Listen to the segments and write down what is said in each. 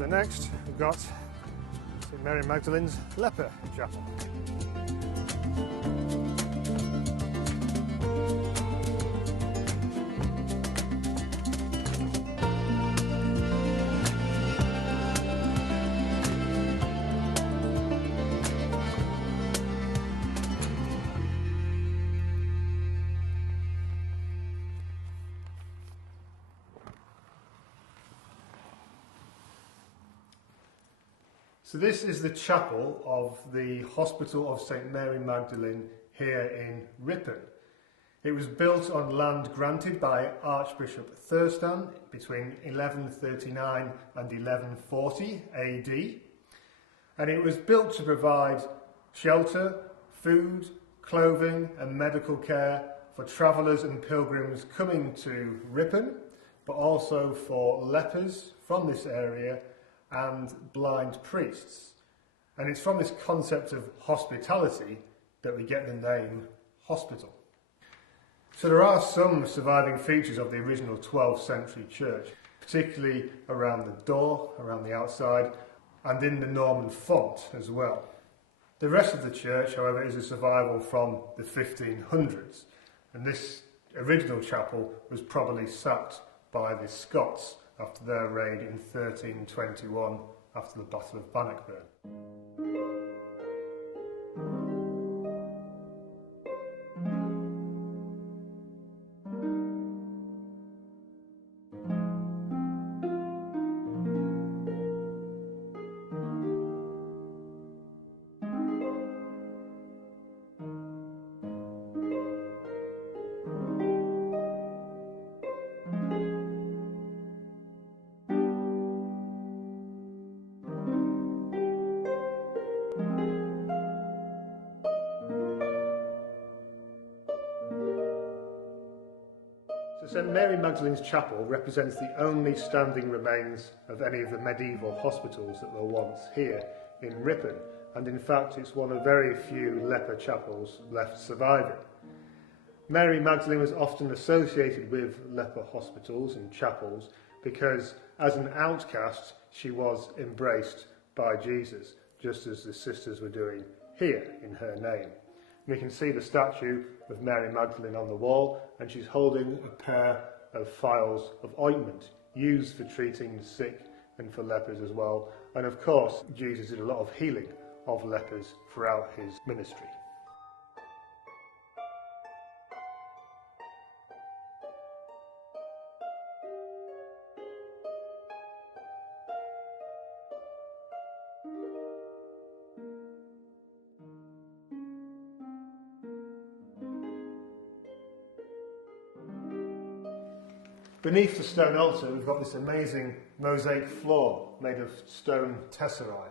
So next we've got St Mary Magdalene's Leper Chapel. So this is the chapel of the Hospital of St Mary Magdalene here in Ripon. It was built on land granted by Archbishop Thurstan between 1139 and 1140 AD, and it was built to provide shelter, food, clothing and medical care for travellers and pilgrims coming to Ripon, but also for lepers from this area and blind priests. And it's from this concept of hospitality that we get the name hospital. So there are some surviving features of the original 12th century church, particularly around the door, around the outside, and in the Norman font as well. The rest of the church, however, is a survival from the 1500s, and this original chapel was probably sacked by the Scots after their raid in 1321 after the Battle of Bannockburn. St Mary Magdalene's Chapel represents the only standing remains of any of the medieval hospitals that were once here in Ripon, and in fact it's one of very few leper chapels left surviving. Mary Magdalene was often associated with leper hospitals and chapels because as an outcast she was embraced by Jesus, just as the sisters were doing here in her name. We can see the statue of Mary Magdalene on the wall, and she's holding a pair of phials of ointment used for treating the sick and for lepers as well. And of course, Jesus did a lot of healing of lepers throughout his ministry. Beneath the stone altar we've got this amazing mosaic floor made of stone tesserae,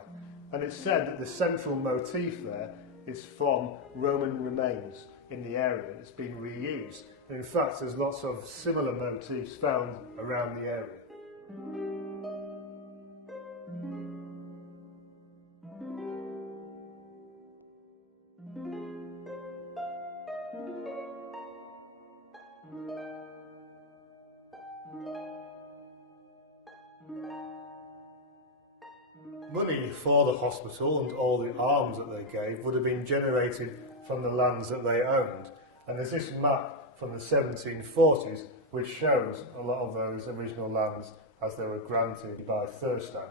and it's said that the central motif there is from Roman remains in the area. It's been reused, and in fact there's lots of similar motifs found around the area. Money for the hospital and all the alms that they gave would have been generated from the lands that they owned. And there's this map from the 1740s which shows a lot of those original lands as they were granted by Thurstan.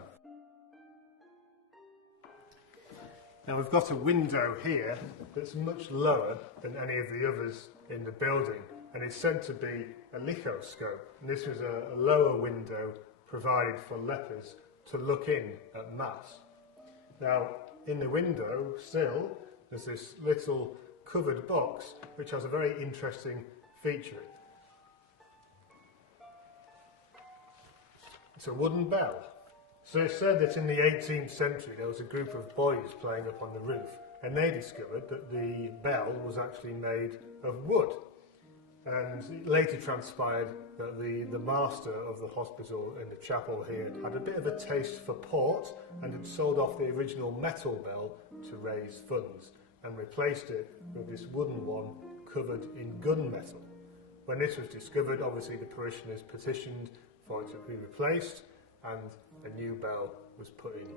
Now we've got a window here that's much lower than any of the others in the building, and it's said to be a lichoscope. And this was a lower window provided for lepers to look in at Mass. Now, in the window still, there's this little covered box which has a very interesting feature. It's a wooden bell. So it's said that in the 18th century there was a group of boys playing up on the roof, and they discovered that the bell was actually made of wood. And it later transpired that the master of the hospital in the chapel here had a bit of a taste for port and had sold off the original metal bell to raise funds and replaced it with this wooden one covered in gunmetal. When this was discovered, obviously the parishioners petitioned for it to be replaced, and a new bell was put in.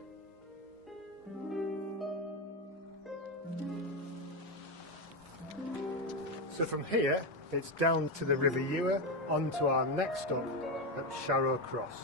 So from here, it's down to the River Ewer, onto our next stop at Sharrow Cross.